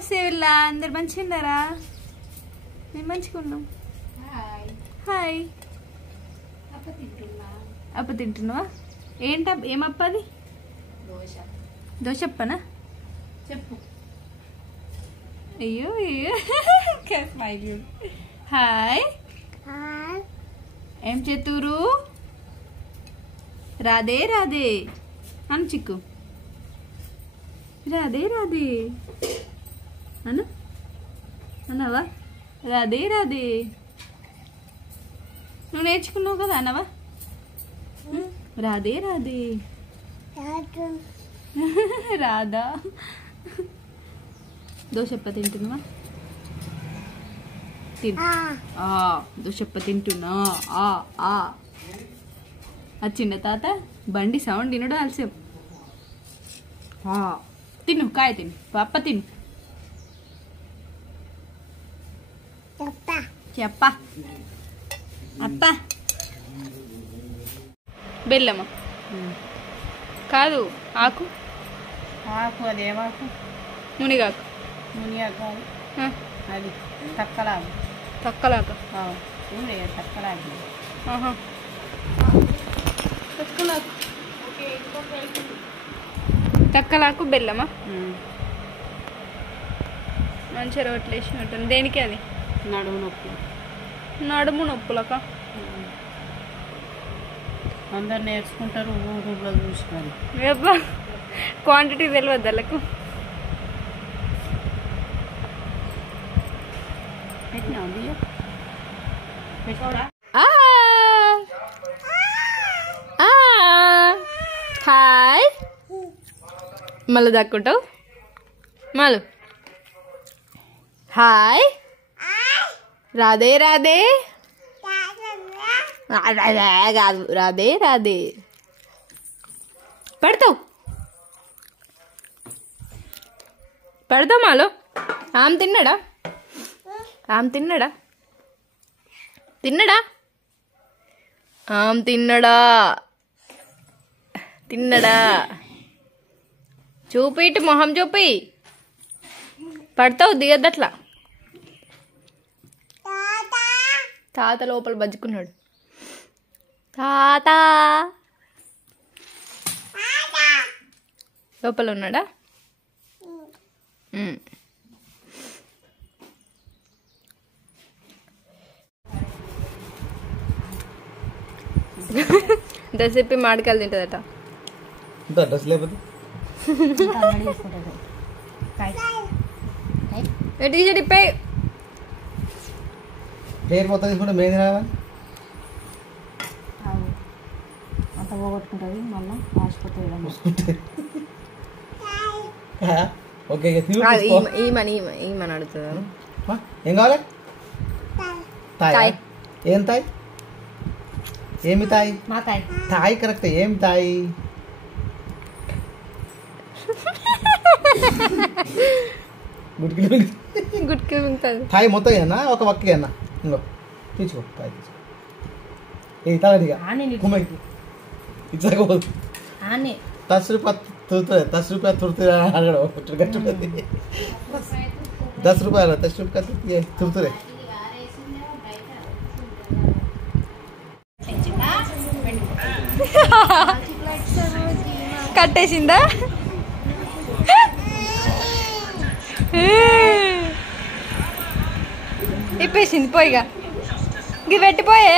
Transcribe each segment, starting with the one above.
నమస్తే వీళ్ళ అందరు మంచిగా ఉన్నారా? మేము మంచిగా ఉన్నాం. హాయ్. అప్ప తింటున్నావా? ఏమప్ప అది? దోశ అప్పనా? చెప్పు. అయ్యో అయ్యో. హాయ్. ఏం చేతురు? రాధే రాధే అను చిక్కు. రాధే రాధే అను. అన్నావా? రాధే రాధే. నువ్వు నేర్చుకున్నావు కదా, అన్నవా? రాధే రాధే. రాధా. దోశప్ప తింటున్నావా? దోశప్ప తింటున్నా. వచ్చిండ తాత? బండి సౌండ్ తినడు ఆలస్యం. తిను, కాయ తిను. అప్ప తిను. చెప్ప అప్ప. బెల్లమా? కాదు, ఆకు. ఆకు అదేమాకు? మునిగాకు. మునిగాకు అది తక్కలాగు. తక్కలాగా? తక్కలాగు. తక్కలాకు. తక్కలాకు బెల్లమా? మంచిగా రోట్లు వేసినట్టుంది. దేనికి అది? నడుము నొప్పి. నడుము నొప్పులక? అందరు నేర్చుకుంటారు యూట్యూబ్లో చూసుకొని. క్వాంటిటీ తెలియదు వాళ్ళకు. హాయ్. మళ్ళీ దక్కుంటావు మళ్ళీ. హాయ్. రాధే రాధే కాదు, రాధే రాధే. పెడతావు మాలో. ఆమె తిన్నాడా? ఆమె తిన్నాడా? తిన్నాడా? ఆమె తిన్నాడా? తిన్నాడా? చూపి, ఇటు మొహం చూపి. పడతావు, దిగద్దట్లా. తాత లోపల బజ్జుకున్నాడు. తాత లోపల ఉన్నాడా? డ్రెస్ చెప్పి మాడికాయలు తింటుందట. డ్రెస్ లేకపోతే టీషర్ట్ ఇప్పే. ప్లేట్ మొత్తం తీసుకుంటే మేము తినాలి. అంత పోగొట్టుకుంటుంది మళ్ళీ హాస్పిటల్. ఓకే, ఈమని అడుగుతుంది. ఏం కావాలి? తాయ్. ఏం తాయ్? ఏమి తాయ్? మా తాయ్. Thai correct. ఏం తాయ్? గుడ్కి తాయ్ మొత్తం అన్నా ఒక వక్కి అన్నా. ఇంకో తీసుకో, తాయ్ తీసుకో. ఏ తలదిగా ఇచ్చకపోదు. 10 रुपया तुरते 10 रुपया तुरते गट्टू 10 रुपया 10 रुपया तुरते. కట్టేసిందా? ఇప్పేసింది. పోయిగా ఇవి పెట్టిపోయే.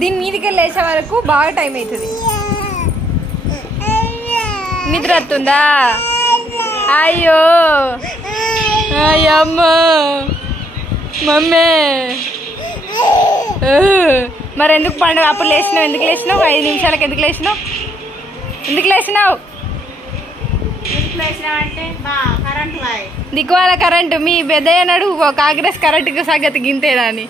దీని మీదికి లేచే వరకు బాగా టైం అవుతుంది. నిద్ర వస్తుందా? అయ్యో అమ్మ మమ్మీ. మరి ఎందుకు పండుగ అప్పుడు లేచినావు? ఎందుకు లేచినావు? 5 నిమిషాలకు ఎందుకు లేచినావు? ఎందుకు లేచినావు? దిక్కువాల కరెంటు మీ పెద్దయ్యనాడు కాంగ్రెస్ కరెంటు సంగతి గింతేనా అని.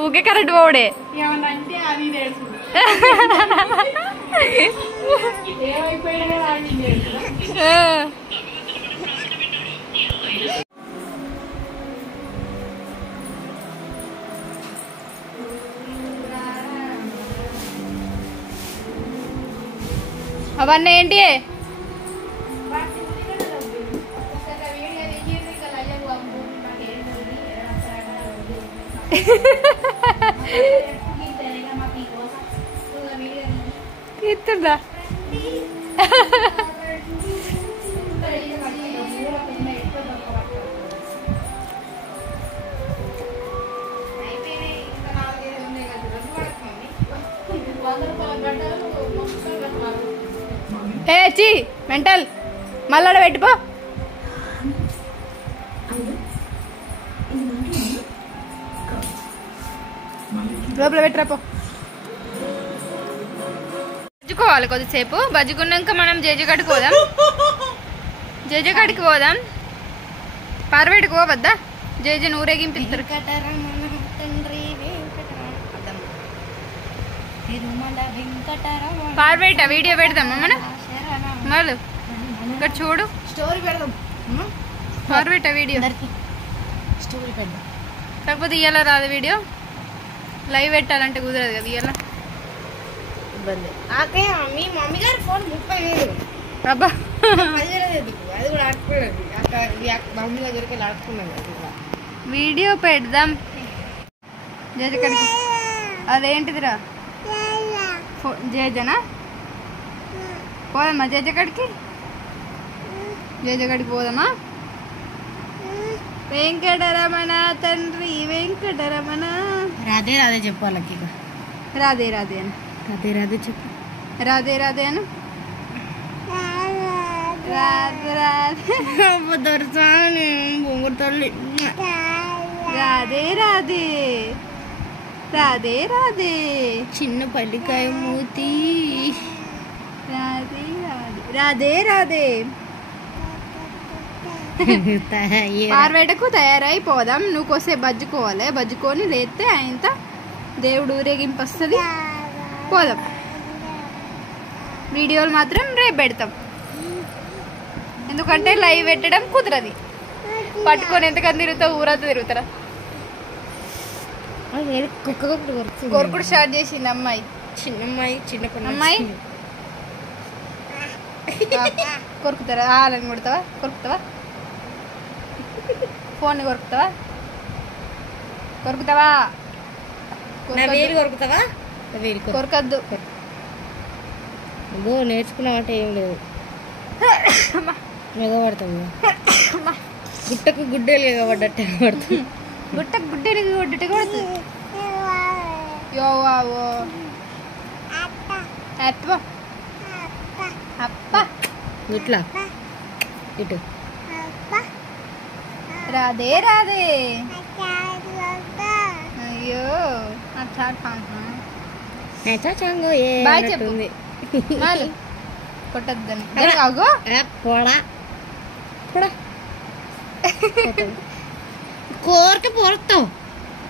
ఊకే కరెంటు పోడే. అవన్నీ ఏంటి? ఇస్తుందా? ఏ చి మెంటల్ మళ్ళా పెట్టిపో. లోపల పెట్టరాపో. బజ్జుకోవాలి కొద్దిసేపు. బజ్జుకున్నాక మనం జేజగడికి పోదాం. జేజగడికి పోదాం. పార్వేటికి పోవద్దా? జేజని ఊరేగింపిస్తారు. పార్వేట వీడియో పెడదామా మనం? మళ్ళీ ఇక్కడ చూడు, స్టోరీ పెడదాం. పార్వేట వీడియో స్టోరీ పెడదాం. కాకపోతే ఇయ్యాల రాదు వీడియో. లైవ్ పెట్టాలంటే కుదరదు కదా ఇయ్యాల. ఇబ్బంది. మీ మమ్మీ గారి ఫోన్ 30,000. అబ్బా అది కూడా ఆడుకున్నది. మమ్మీ దగ్గరికి ఆడుకున్నది. వీడియో పెడదాం. జేజకడికి అదేంటిదిరా? జేజనా పోదామా? జేజకడికి పోదామా? వెంకటరమణ తండ్రి వెంకటరమణ. రాధే రాధే చెప్పు వాళ్ళకి. రాధే రాధే అను. రాధే రాధే చెప్పు. రాధే రాధే అను. రాధే రాధే రాధే రాధే రాధే రాధే. చిన్న పల్లికాయ మూతి. రాధే రాధే రాధే. పార్వేటకు తయారైపోదాం. నువ్వు కోసే బజ్జుకోవాలి. బజ్జుకొని లేస్తే ఆయనతో దేవుడు ఊరేగింపు వస్తుంది. పోదాం. వీడియోలు మాత్రం రేపు పెడతాం. ఎందుకంటే లైవ్ పెట్టడం కుదరది. పట్టుకొని ఎంతకని తిరుగుతావు? ఊరంతా తిరుగుతారా? కొరుకుడు స్టార్ట్ చేసింది అమ్మాయి. చిన్నమ్మాయి చిన్న అమ్మాయి కొరుకుతారా? ఆలని కొడతావా? కొరుకుతావా? ఫోన్ కొరుకుతావా? కొరుకుతావా? వేలు కొరుకుతావా? కొరకద్దు. నేర్చుకున్నామంటే ఏం లేదు. మెగపడతాము. గుట్టకు గుడ్డలు ఎగబడ్డట్టే పడుతుంది. గుట్టకు గుడ్డలు కొట్టట్టే కొడుతుంది. అప్ప ఇట్లా ఇటు. రాధే రాధే. అయ్యో అచ్చా బాయ్ చెప్పు. కొట్టద్దని అగో కోరిక పోతావు.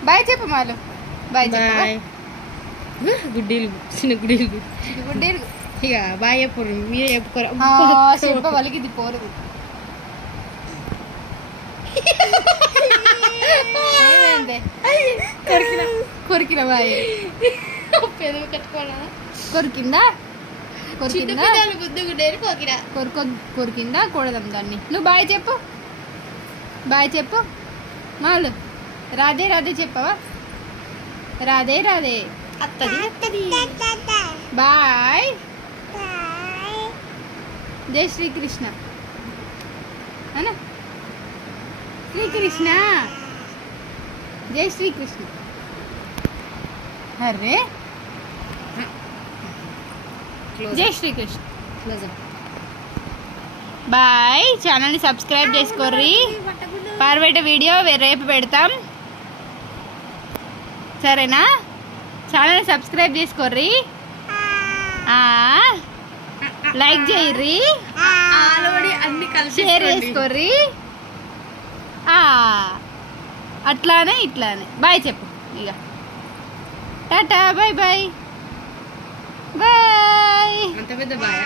బాయ్ చెప్పు మాలు. బాయ్ చెప్పు. గుడ్డీలు చిన్న గుడ్డీలు. గుడ్డీలు ఇక బాయ్ చెప్పు. మీరే చెప్పుకోరు. చెప్ప వలిగిది పోలేదు. కొరికిన బాయ్. పెదవి కట్టుకోనా? కొరికిందా? కొరికిందా కూడదాం దాన్ని. నువ్వు బాయ్ చెప్పు. బాయ్ చెప్పు మాలు. రాధే రాధే చెప్పవా? రాధే రాధే. బాయ్. జై శ్రీకృష్ణ అనా? శ్రీకృష్ణ. జై శ్రీకృష్ణ. అరే జై శ్రీకృష్ణ. బాయ్. ఛానల్ని సబ్స్క్రైబ్ చేసుకోర్రి. పార్వేట వీడియో రేపు పెడతాం. సరేనా? ఛానల్ని సబ్స్క్రైబ్ చేసుకోర్రి. లైక్ చేయర్రి. షేర్ చేసుకోర్రి. అట్లానే ఇట్లానే. బాయ్ చెప్పు ఇక. Tata bye bye bye. అంత పెద్ద బాయ్.